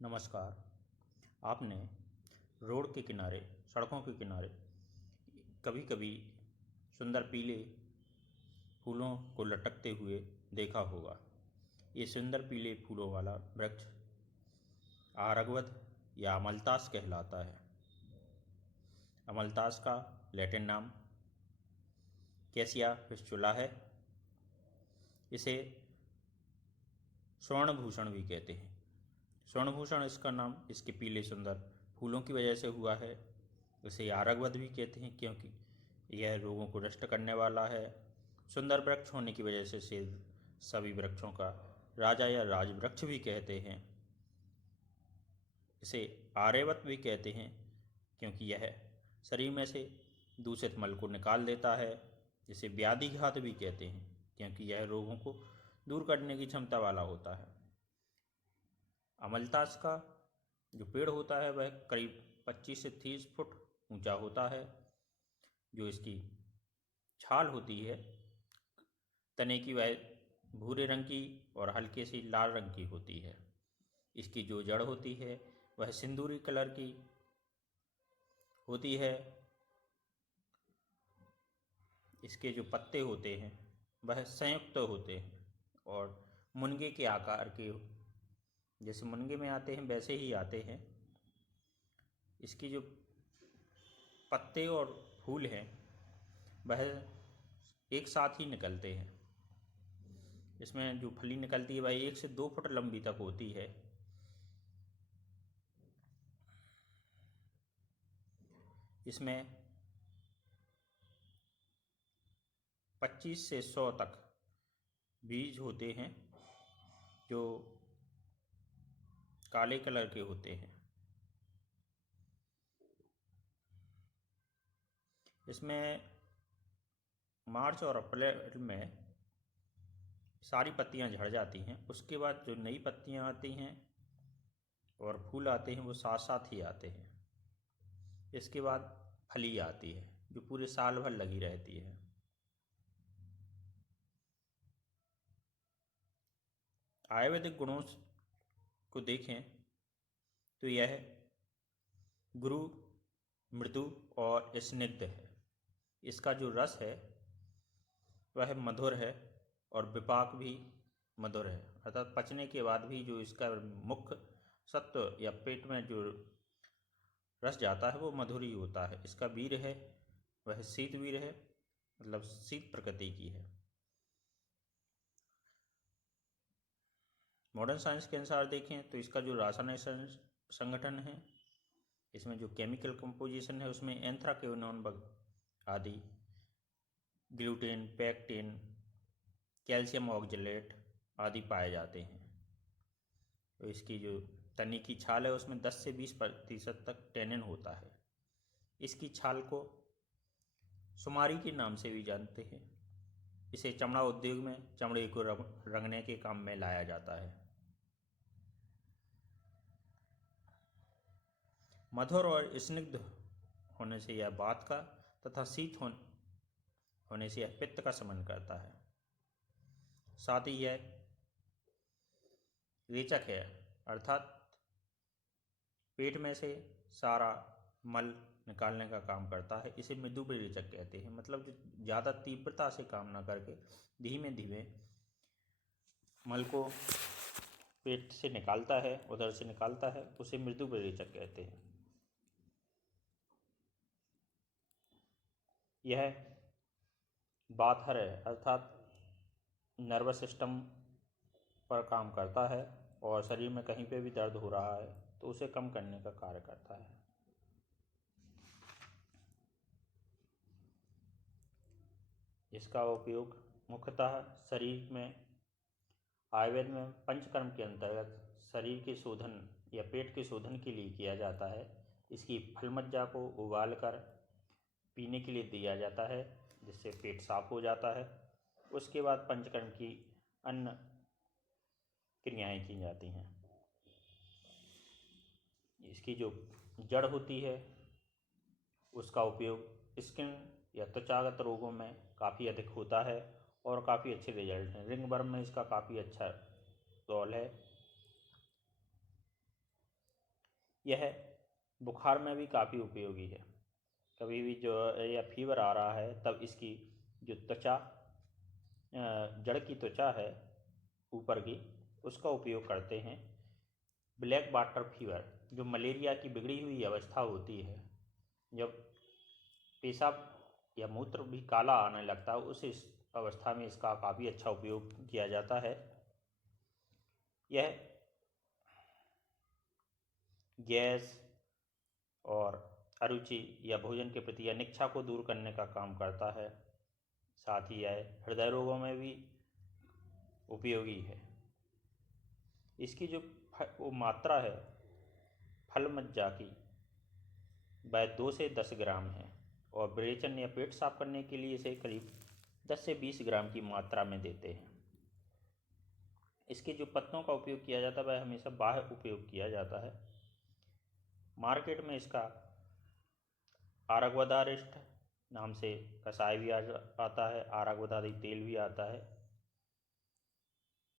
नमस्कार। आपने रोड के किनारे, सड़कों के किनारे कभी कभी सुंदर पीले फूलों को लटकते हुए देखा होगा। ये सुंदर पीले फूलों वाला वृक्ष आरगवद या अमलतास कहलाता है। अमलतास का लैटिन नाम कैसिया फिस्चुला है। इसे स्वर्णभूषण भी कहते हैं। स्वर्णभूषण इसका नाम इसके पीले सुंदर फूलों की वजह से हुआ है। इसे आरगवद भी कहते हैं क्योंकि यह रोगों को नष्ट करने वाला है। सुंदर वृक्ष होने की वजह से इसे सभी वृक्षों का राजा या राजवृक्ष भी कहते हैं। इसे आर्यवत भी कहते हैं क्योंकि यह शरीर में से दूषित मल को निकाल देता है। इसे व्याधिघात भी कहते हैं क्योंकि यह रोगों को दूर करने की क्षमता वाला होता है। अमलतास का जो पेड़ होता है वह करीब 25 से 30 फुट ऊंचा होता है। जो इसकी छाल होती है तने की, वह भूरे रंग की और हल्के सी लाल रंग की होती है। इसकी जो जड़ होती है वह सिंदूरी कलर की होती है। इसके जो पत्ते होते हैं वह संयुक्त होते हैं और मुनगे के आकार के, जैसे मुनगे में आते हैं वैसे ही आते हैं। इसकी जो पत्ते और फूल हैं वह एक साथ ही निकलते हैं। इसमें जो फली निकलती है वह 1 से 2 फुट लंबी तक होती है। इसमें 25 से 100 तक बीज होते हैं जो काले कलर के होते हैं। इसमें मार्च और अप्रैल में सारी पत्तियां झड़ जाती हैं। उसके बाद जो नई पत्तियां आती हैं और फूल आते हैं वो साथ साथ ही आते हैं। इसके बाद फली आती है जो पूरे साल भर लगी रहती है। आयुर्वेदिक गुणों को देखें तो यह गुरु, मृदु और स्निग्ध है। इसका जो रस है वह मधुर है और विपाक भी मधुर है, अर्थात पचने के बाद भी जो इसका मुख्य सत्व या पेट में जो रस जाता है वो मधुर ही होता है। इसका वीर है वह शीत वीर है, मतलब शीत प्रकृति की है। मॉडर्न साइंस के अनुसार देखें तो इसका जो रासायनिक संगठन है, इसमें जो केमिकल कंपोजिशन है उसमें एंथ्राक्विनोन आदि, ग्लूटेन, पैक्टिन, कैल्शियम ऑक्जेलेट आदि पाए जाते हैं। तो इसकी जो तनी की छाल है उसमें 10 से 20% तक टैनिन होता है। इसकी छाल को सुमारी के नाम से भी जानते हैं। इसे चमड़ा उद्योग में चमड़े को रंगने के काम में लाया जाता है। मधुर और स्निग्ध होने से यह वात का तथा शीत होने से यह पित्त का शमन करता है। साथ ही यह रेचक है, अर्थात पेट में से सारा मल निकालने का काम करता है। इसे मृदु रेचक कहते हैं, मतलब जो ज़्यादा तीव्रता से काम ना करके धीमे धीमे मल को पेट से निकालता है, उधर से निकालता है, उसे मृदु रेचक कहते हैं। यह बाथर है, अर्थात नर्वस सिस्टम पर काम करता है और शरीर में कहीं पे भी दर्द हो रहा है तो उसे कम करने का कार्य करता है। इसका उपयोग मुख्यतः शरीर में, आयुर्वेद में पंचकर्म के अंतर्गत शरीर के शोधन या पेट के शोधन के लिए किया जाता है। इसकी फलमज्जा को उबालकर पीने के लिए दिया जाता है जिससे पेट साफ हो जाता है। उसके बाद पंचकर्म की अन्य क्रियाएं की जाती हैं। इसकी जो जड़ होती है उसका उपयोग स्किन या त्वचागत रोगों में काफ़ी अधिक होता है और काफ़ी अच्छे रिजल्ट हैं। रिंगवर्म में इसका काफ़ी अच्छा रोल है। यह बुखार में भी काफ़ी उपयोगी है। कभी भी जो या फीवर आ रहा है तब इसकी जो त्वचा जड़ की त्वचा है ऊपर की, उसका उपयोग करते हैं। ब्लैक वाटर फीवर, जो मलेरिया की बिगड़ी हुई अवस्था होती है, जब पेशाब या मूत्र भी काला आने लगता है, उस इस अवस्था में इसका काफ़ी अच्छा उपयोग किया जाता है। यह गैस और अरुचि या भोजन के प्रति अनिच्छा को दूर करने का काम करता है। साथ ही यह हृदय रोगों में भी उपयोगी है। इसकी जो वो मात्रा है फल मज्जा की, वह 2 से 10 ग्राम है और विरेचन या पेट साफ करने के लिए इसे करीब 10 से 20 ग्राम की मात्रा में देते हैं। इसके जो पत्तों का उपयोग किया जाता है वह हमेशा बाह्य उपयोग किया जाता है। मार्केट में इसका आरगवदारिष्ट नाम से कषाय भी आता है, आरगवदारी तेल भी आता है।